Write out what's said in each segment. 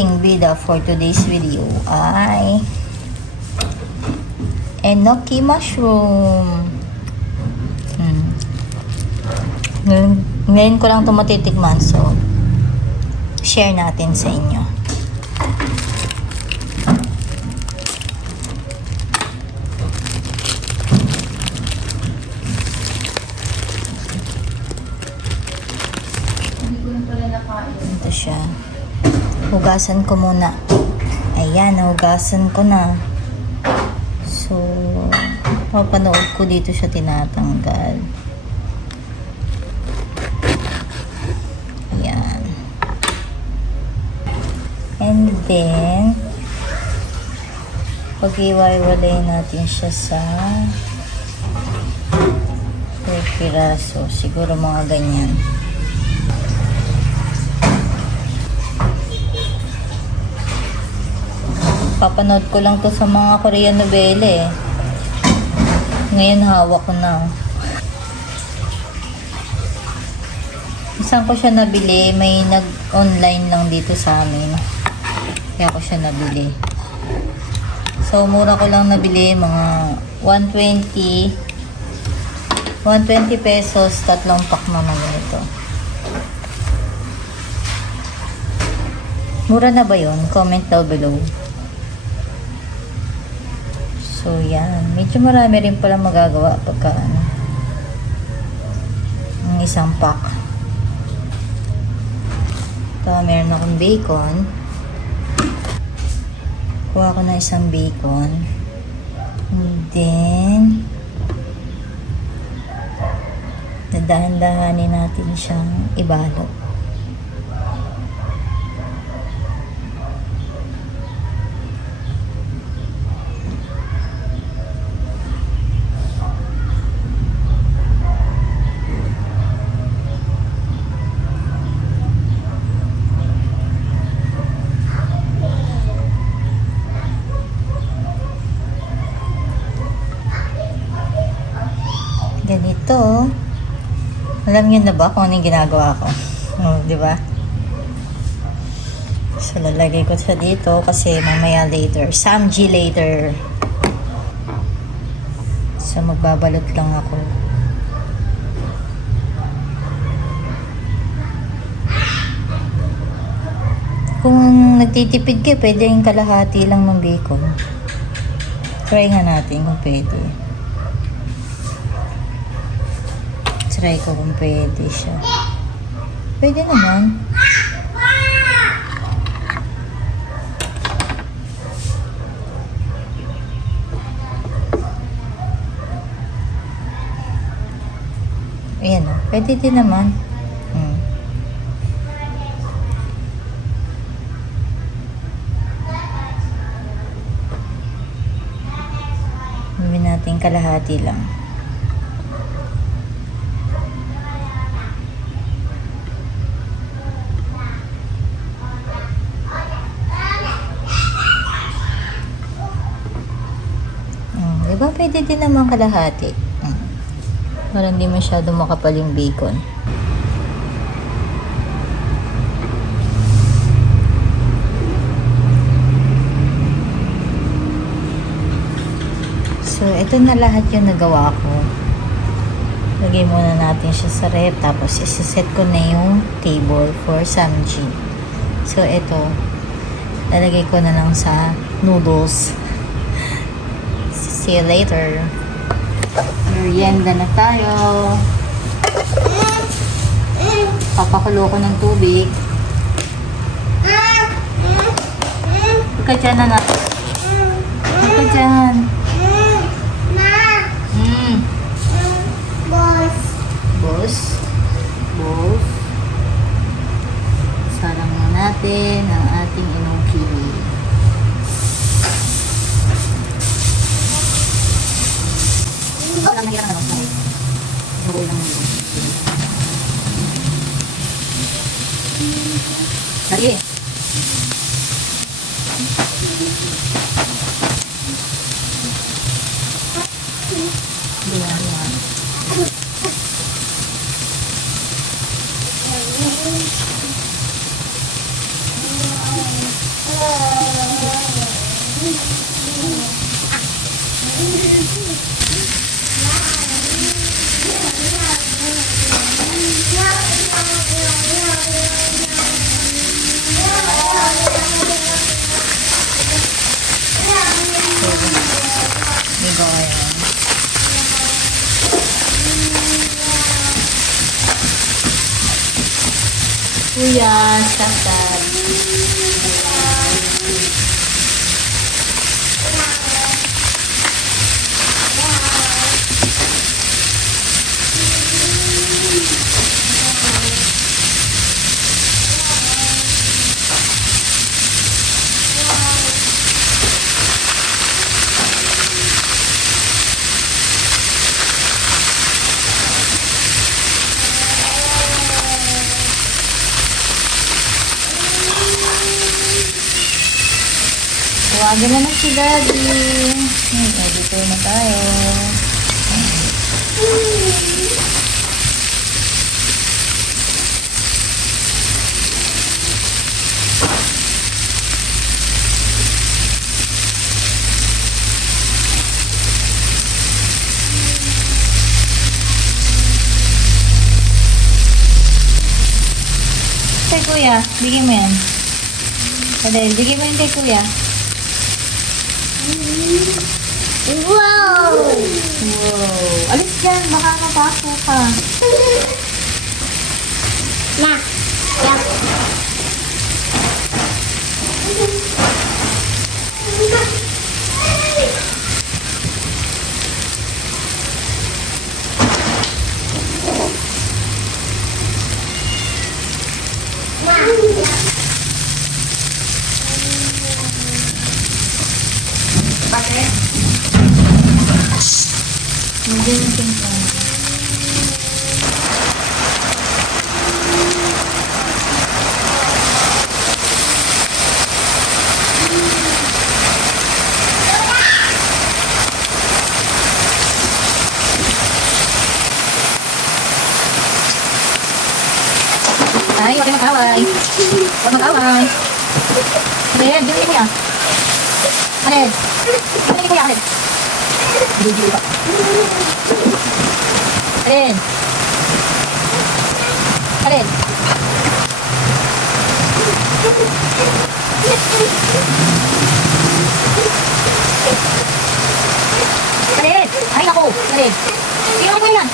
ating bida for today's video ay enoki mushroom. Ngayon ko lang ito matitikman, so share natin sa inyo. Ito siya. Hugasan ko muna. Ayan, hugasan ko na. So, papanood ko dito siya tinatanggal. Ayan. And then, pag-iwalay natin siya sa piraso. Siguro mga ganyan. Papanood ko lang to sa mga Korean novela eh. Ngayon hawak ko na. Saan ko siya nabili? May nag-online lang dito sa amin. Kaya ko siya nabili. So, mura ko lang nabili. Mga 120 pesos. Tatlong pack naman ito. Mura na ba yun? Comment down below. So, yan. Medyo marami rin pala magagawa pagka ang isang pack. Ito, meron akong bacon. Kuha ko na isang bacon. And then, nadahan-dahanin natin siyang ibalot. Ganito. Alam niyo na ba kung anong ginagawa ko? Oh, di ba? So, lalagay ko siya dito kasi mamaya later. Samji later. So, magbabalot lang ako. Kung nagtitipid kayo, pwede yung kalahati lang ng bacon. Try nga natin kung pwede. Try ko kung pwede siya. Pwede naman. Ayan o. Pwede din naman. Gawin natin kalahati lang. Diba? Pwede din naman kalahati. Parang hindi masyado makapal yung bacon. So, ito na lahat yung nagawa ko. Lagay muna natin siya sa ref. Tapos, isiset ko na yung table for samji. So, ito. Lalagay ko na lang sa noodles. See you later. Merienda na tayo. Papakulo ko ng tubig. Huwag ka dyan, anak. Huwag ka dyan. Boss. Sarang na natin ang ating enoki. Lang nahirap na lang. Naroon lang nito. Dari. Diyan. Bigoyan. Kuya, stop. Tawagan na si Daddy. Dito na tayo. Kay Kuya, bigyan mo yan. Dahil, bigyan mo yan kay Kuya. Wow! Wow! Alis dyan, baka mapasok ka. Na! Yak! Bakit? Hindi yung tingnan. Ay, huwag kayo mag-away. Huwag mag-away. Alin, dito mo yan. Alin. Dito mo yan, Alin. Dito pa. Alin. Alin. Alin. Ay, naku. Alin. Tingnan mo yan.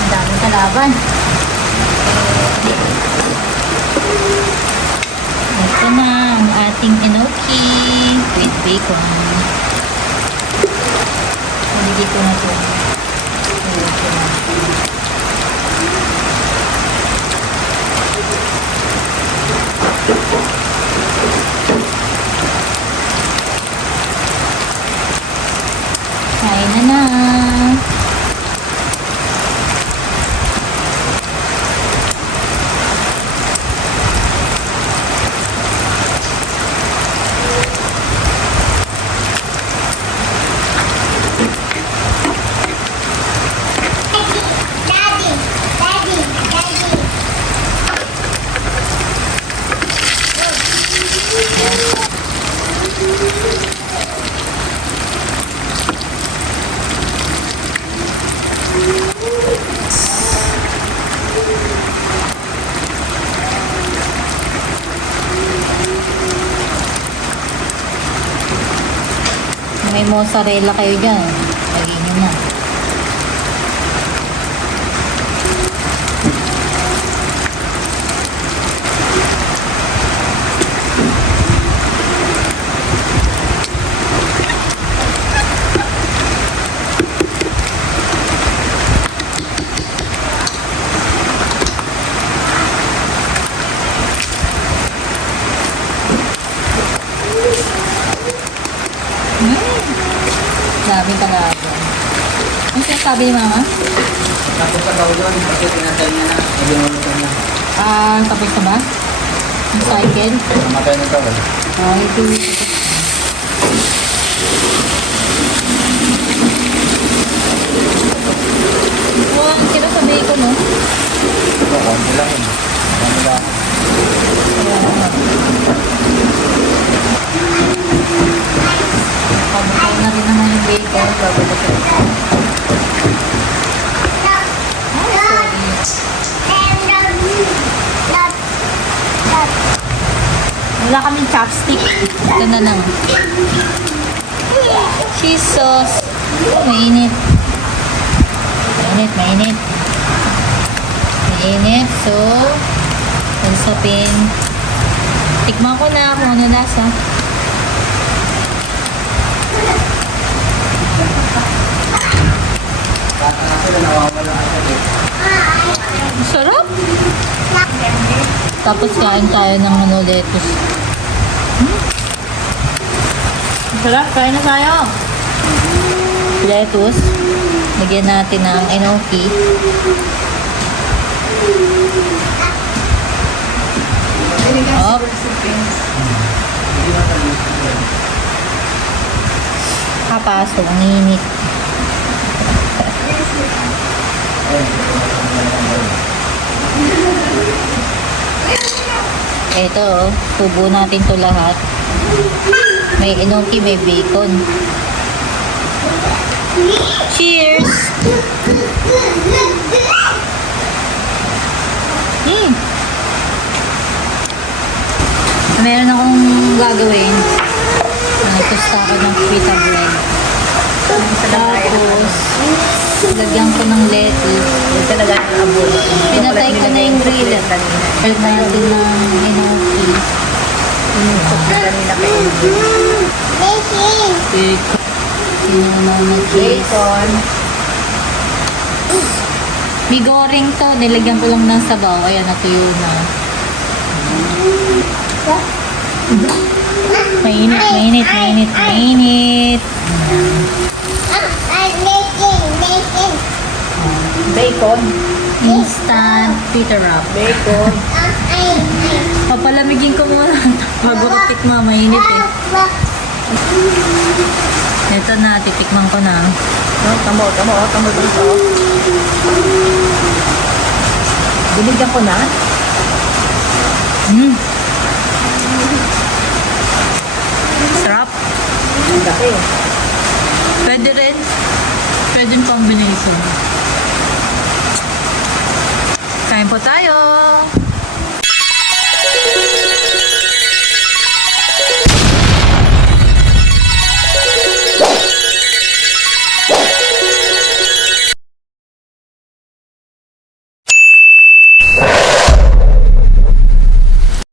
Ang daming kalaban. Ito na ang ating enoki with bacon. Hindi ko na ito. Kain na. May mozzarella kayo dyan. Lagyan nyo na. Dami talaga. Ano sinasabi ni Mama? Tapos sa doon, kasi tinatay niya na. Nabinulitan niya. Tapos na ba? Ang cycle? Namatay na tawag. Ay, wow, sila sa bacon, no? Ito, konti lang yun. Konti lang. Pabukay na rin naman yung bacon. Bababukay. Wala kaming chopstick. Ito na lang. Cheese sauce. Oh, mainit. Mainit. Mainit. So, pansapin. Tikman ko na kung ano lasa. Bata na sila, nawawala ka sa Sarap. Tapos kain tayo ng lettuce. Sarap, kain na tayo. Lettuce. Lagyan natin ng enoki. Hop. Kapasok, ang init. Ito, tubo natin to lahat. May enoki, may bacon. Cheers! Meron akong gagawin. Nagtusta ako ng pita bread. Tapos, lagyan ko ng lettuce. Talaga ang abot. Pinatay ko na yung grill. Add natin ng enoki. Kanina kayo. Cheese. Bacon. May goreng to. Nilagyan ko lang ng sabaw. Ayan, natuyo na. Mainit. Bacon. Instant pita wrap. Bacon. Papalamigin ko muna bago ko tikma. Mainit eh. Ito na, titikman ko na. No, tamo dito. Binigyan ko na.